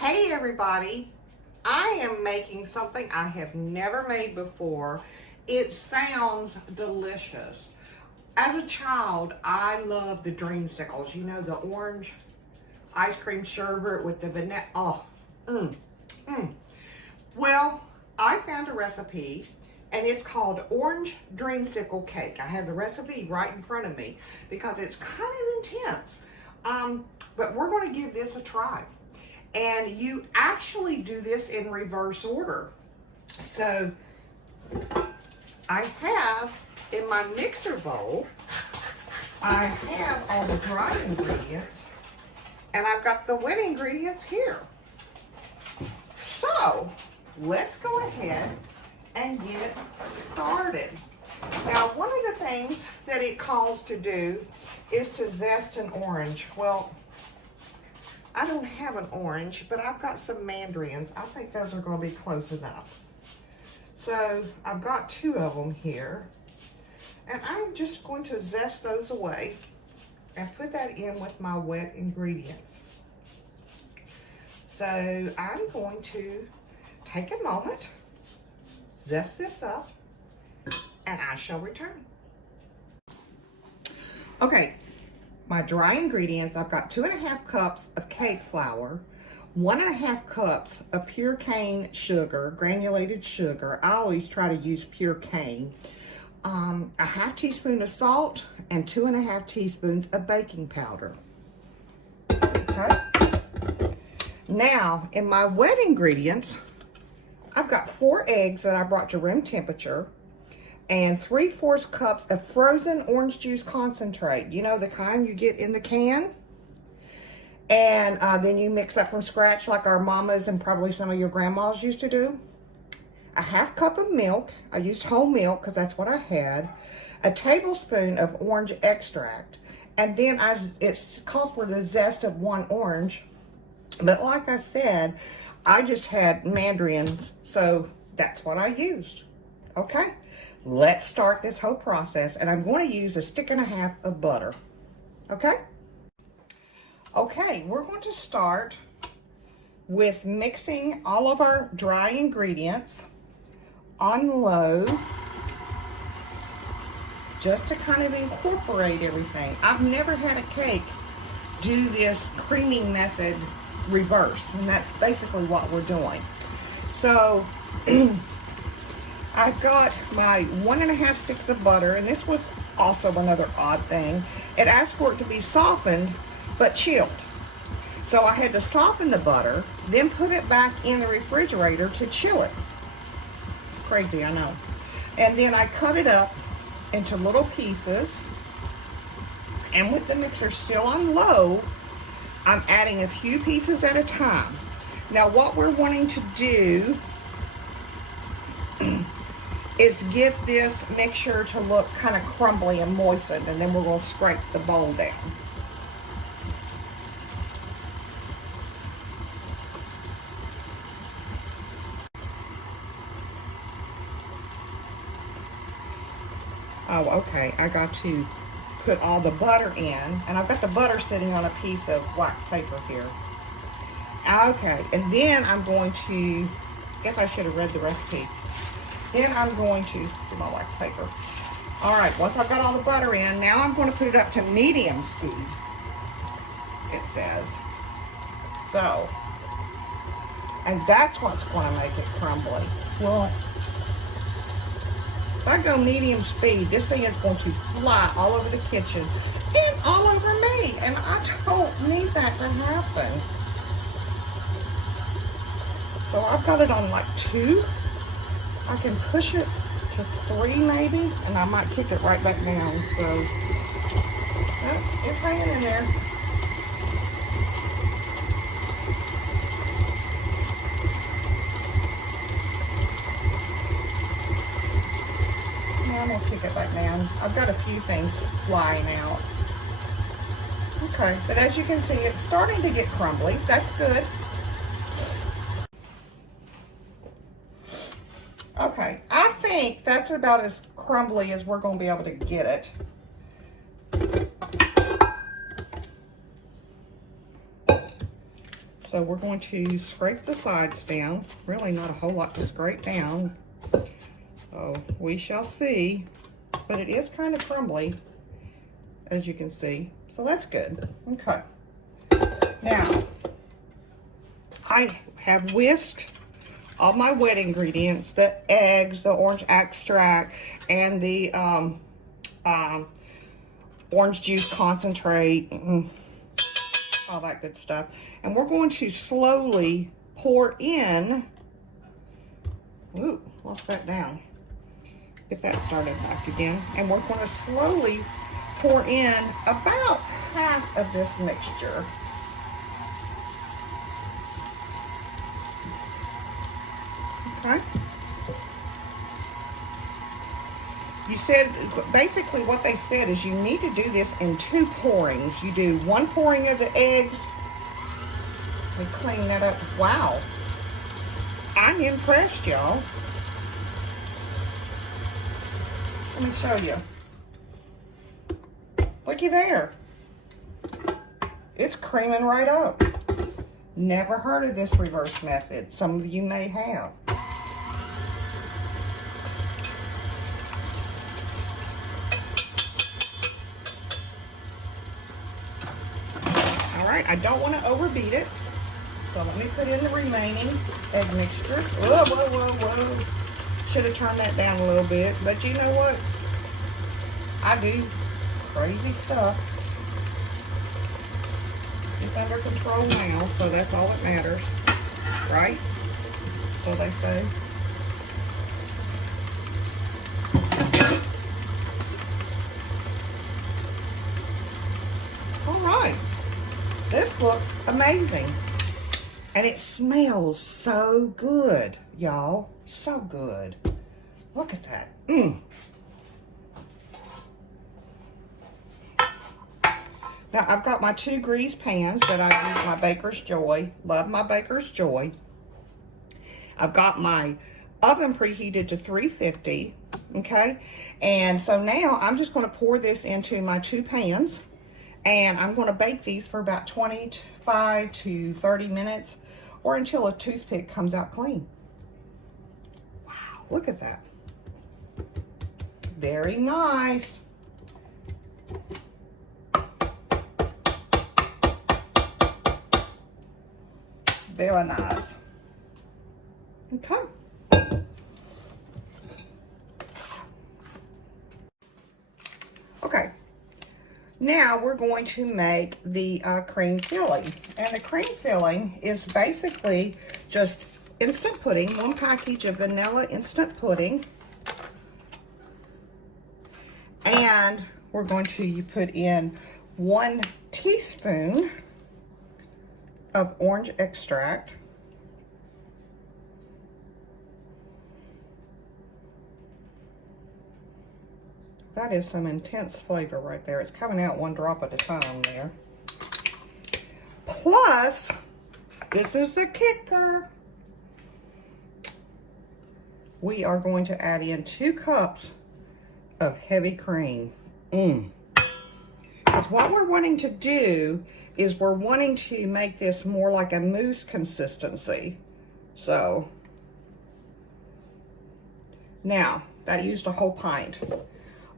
Hey everybody, I am making something I have never made before. It sounds delicious. As a child, I loved the Dreamsicles. You know, the orange ice cream sherbet with the vanilla. Oh, mm, mm. Well, I found a recipe and it's called Orange Dreamsicle Cake. I have the recipe right in front of me because it's kind of intense. But we're going to give this a try. And you actually do this in reverse order. So I have in my mixer bowl, I have all the dry ingredients and I've got the wet ingredients here. So let's go ahead and get started. Now, one of the things that it calls to do is to zest an orange. Well, I don't have an orange, but I've got some mandarins. I think those are going to be close enough. So I've got 2 of them here. And I'm just going to zest those away and put that in with my wet ingredients. So I'm going to take a moment, zest this up, and I shall return. Okay. My dry ingredients, I've got 2½ cups of cake flour, 1½ cups of pure cane sugar, granulated sugar. I always try to use pure cane. A ½ teaspoon of salt and 2½ teaspoons of baking powder. Okay. Now, in my wet ingredients, I've got 4 eggs that I brought to room temperature, and 3/4 cups of frozen orange juice concentrate. You know, the kind you get in the can. And then you mix up from scratch like our mamas and probably some of your grandmas used to do. A ½ cup of milk. I used whole milk because that's what I had. A tablespoon of orange extract. And then it calls for the zest of 1 orange. But like I said, I just had mandarins, so that's what I used. Okay, let's start this whole process, and I'm going to use 1.5 sticks of butter. Okay? Okay, we're going to start with mixing all of our dry ingredients on low, just to kind of incorporate everything. I've never had a cake do this creaming method reverse, and that's basically what we're doing. So I've got my 1.5 sticks of butter, and this was also another odd thing. It asked for it to be softened, but chilled. So I had to soften the butter, then put it back in the refrigerator to chill it. Crazy, I know. And then I cut it up into little pieces, and with the mixer still on low, I'm adding a few pieces at a time. Now what we're wanting to do is get this mixture to look kind of crumbly and moistened, and then we're going to scrape the bowl down. Oh, okay, I got to put all the butter in, and I've got the butter sitting on a piece of wax paper here. Okay, and then I'm going to, I guess I should have read the recipe. Then I'm going to do my wax paper. All right, once I've got all the butter in, now I'm going to put it up to medium speed, it says. So, and that's what's going to make it crumbly. Well, if I go medium speed, this thing is going to fly all over the kitchen and all over me, and I don't need that to happen. So I've got it on like 2. I can push it to 3 maybe, and I might kick it right back down. So it's hanging in there. Now I'm gonna kick it back down. I've got a few things flying out. Okay, but as you can see, it's starting to get crumbly. That's good. Okay, I think that's about as crumbly as we're going to be able to get it. So we're going to scrape the sides down. Really not a whole lot to scrape down. So we shall see. But it is kind of crumbly, as you can see. So that's good. Okay. Now, I have whisked all my wet ingredients, the eggs, the orange extract, and the orange juice concentrate, all that good stuff. And we're going to slowly pour in, ooh, lost that down. Get that started back again. And we're going to slowly pour in about half of this mixture. Okay. You said, basically what they said is you need to do this in 2 pourings. You do 1 pouring of the eggs. We clean that up. Wow. I'm impressed, y'all. Let me show you. Looky there. It's creaming right up. Never heard of this reverse method. Some of you may have. All right, I don't want to overbeat it. So let me put in the remaining egg mixture. Whoa, whoa, whoa, whoa. Should have turned that down a little bit. But you know what? I do crazy stuff. It's under control now, so that's all that matters. Right? So they say. All right. This looks amazing. And it smells so good, y'all. So good. Look at that. Now, I've got my 2 grease pans that I use my Baker's Joy. Love my Baker's Joy. I've got my oven preheated to 350, okay? And so now I'm just going to pour this into my 2 pans. And I'm going to bake these for about 25 to 30 minutes or until a toothpick comes out clean. Wow, look at that. Very nice. Very nice. Okay. Okay. Now we're going to make the cream filling. And the cream filling is basically just instant pudding. 1 package of vanilla instant pudding. And we're going to put in 1 teaspoon of orange extract. That is some intense flavor right there. It's coming out 1 drop at a time there. Plus, this is the kicker. We are going to add in 2 cups of heavy cream. Because what we're wanting to do is we're wanting to make this more like a mousse consistency. So, now, that used a whole pint.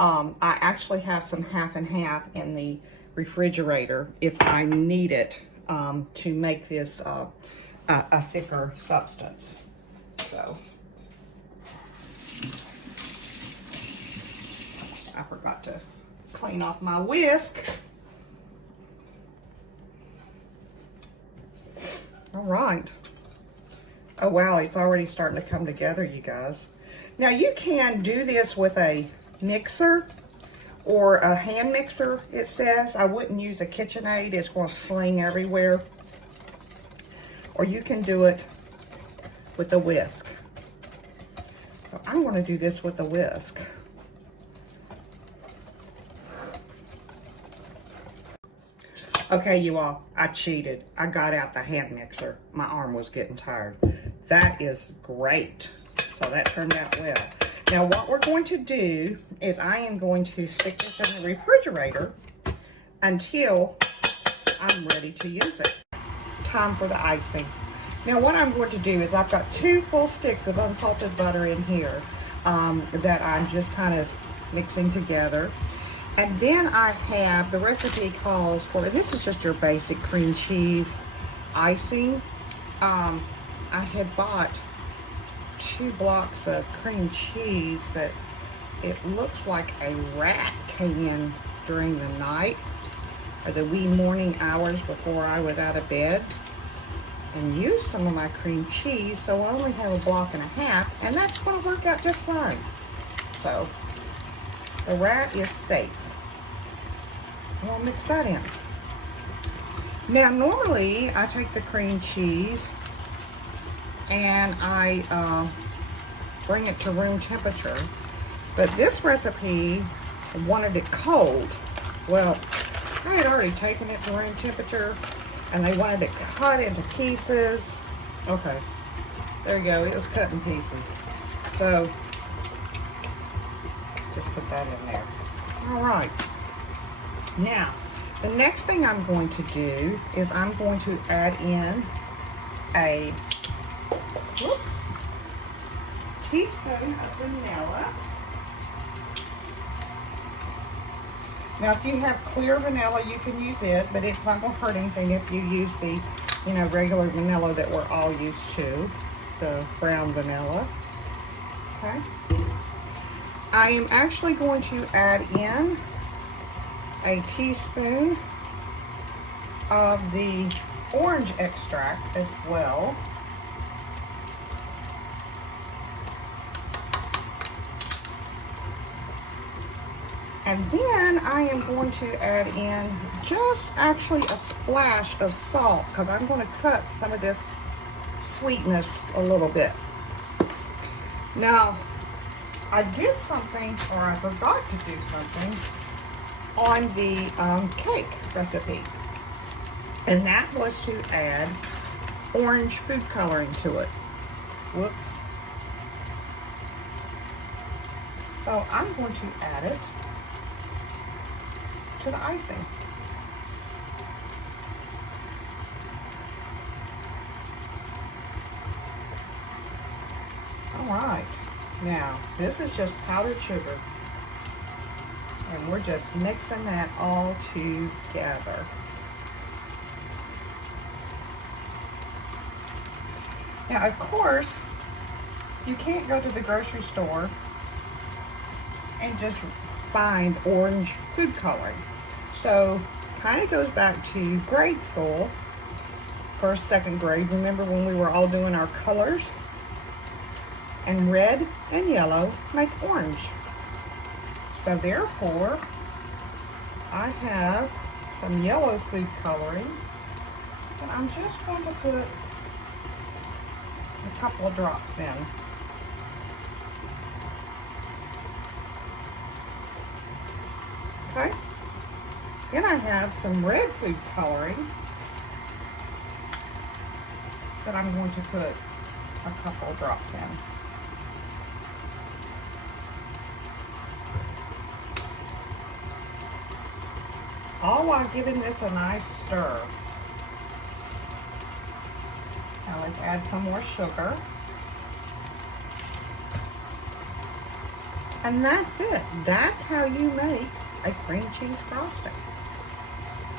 I actually have some half and half in the refrigerator if I need it to make this a thicker substance. So, I forgot to clean off my whisk. All right. Oh wow, it's already starting to come together, you guys. Now you can do this with a mixer or a hand mixer, it says. I wouldn't use a KitchenAid, it's going to sling everywhere. Or you can do it with a whisk. So I'm going to do this with a whisk. Okay, you all, I cheated. I got out the hand mixer. My arm was getting tired. That is great. So that turned out well. Now what we're going to do is I am going to stick this in the refrigerator until I'm ready to use it. time for the icing. Now what I'm going to do is I've got 2 full sticks of unsalted butter in here that I'm just kind of mixing together. And then I have, the recipe calls for, and this is just your basic cream cheese icing. I had bought 2 blocks of cream cheese, but it looks like a rat came in during the night or the wee morning hours before I was out of bed and used some of my cream cheese, so I only have 1.5 blocks, and that's going to work out just fine. So the rat is safe. I'll mix that in. Now normally I take the cream cheese and I bring it to room temperature, but this recipe wanted it cold. Well, I had already taken it to room temperature and they wanted it cut into pieces. Okay, there you go, it was cut in pieces. So just put that in there. All right, now the next thing I'm going to do is I'm going to add in a teaspoon of vanilla. Now if you have clear vanilla, you can use it, but it's not going to hurt anything if you use the, regular vanilla that we're all used to, the brown vanilla. Okay. I am actually going to add in a teaspoon of the orange extract as well. And then I am going to add in just actually a splash of salt, because I'm going to cut some of this sweetness a little bit. Now, I did something, or I forgot to do something, on the cake recipe. And that was to add orange food coloring to it. Whoops. So I'm going to add it to the icing. All right, now this is just powdered sugar, and we're just mixing that all together. Now, of course, you can't go to the grocery store and just find orange food coloring. So, kind of goes back to grade school, first, second grade. Remember when we were all doing our colors? And red and yellow make orange. So therefore, I have some yellow food coloring, and I'm just going to put a couple of drops in. Okay. Then I have some red food coloring that I'm going to put a couple of drops in. All while giving this a nice stir. Now let's add some more sugar. And that's it. That's how you make a cream cheese frosting.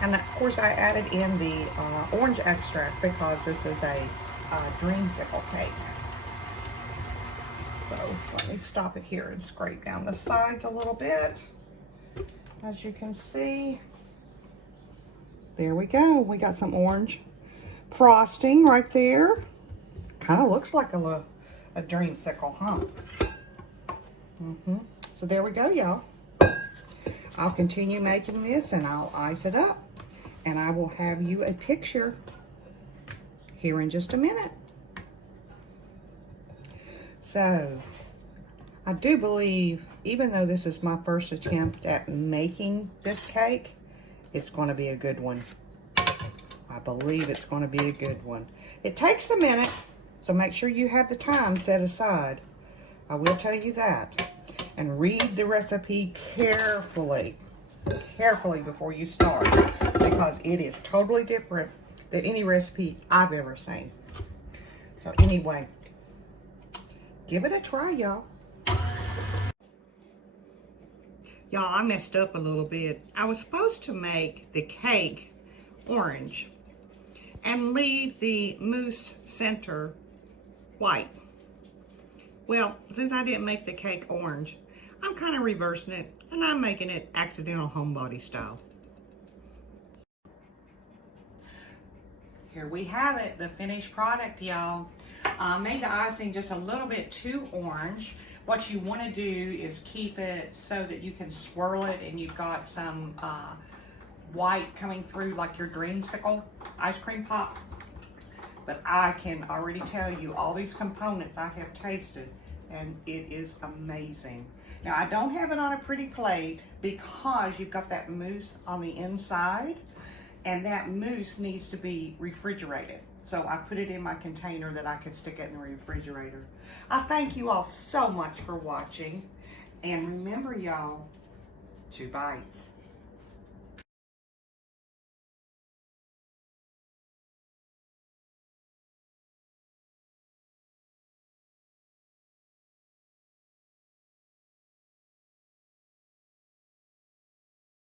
And of course I added in the orange extract because this is a Dreamsicle Cake. So let me stop it here and scrape down the sides a little bit. As you can see, there we go. We got some orange frosting right there. Kind of looks like a Dreamsicle, huh? So there we go, y'all. I'll continue making this and I'll ice it up. And I will have you a picture here in just a minute. So, I do believe, even though this is my first attempt at making this cake, it's going to be a good one. I believe it's going to be a good one. It takes a minute, so make sure you have the time set aside. I will tell you that. And read the recipe carefully before you start, because it is totally different than any recipe I've ever seen. So anyway, give it a try, y'all. Y'all, I messed up a little bit. I was supposed to make the cake orange and leave the mousse center white. Well, since I didn't make the cake orange, I'm kind of reversing it, and I'm making it accidental homebody style. Here we have it, the finished product, y'all. Made the icing just a little bit too orange. What you want to do is keep it so that you can swirl it and you've got some white coming through like your Dreamsicle ice cream pop. But I can already tell you all these components I have tasted and it is amazing. Now I don't have it on a pretty plate because you've got that mousse on the inside and that mousse needs to be refrigerated. So I put it in my container that I can stick it in the refrigerator. I thank you all so much for watching. And remember, y'all, 2 bites.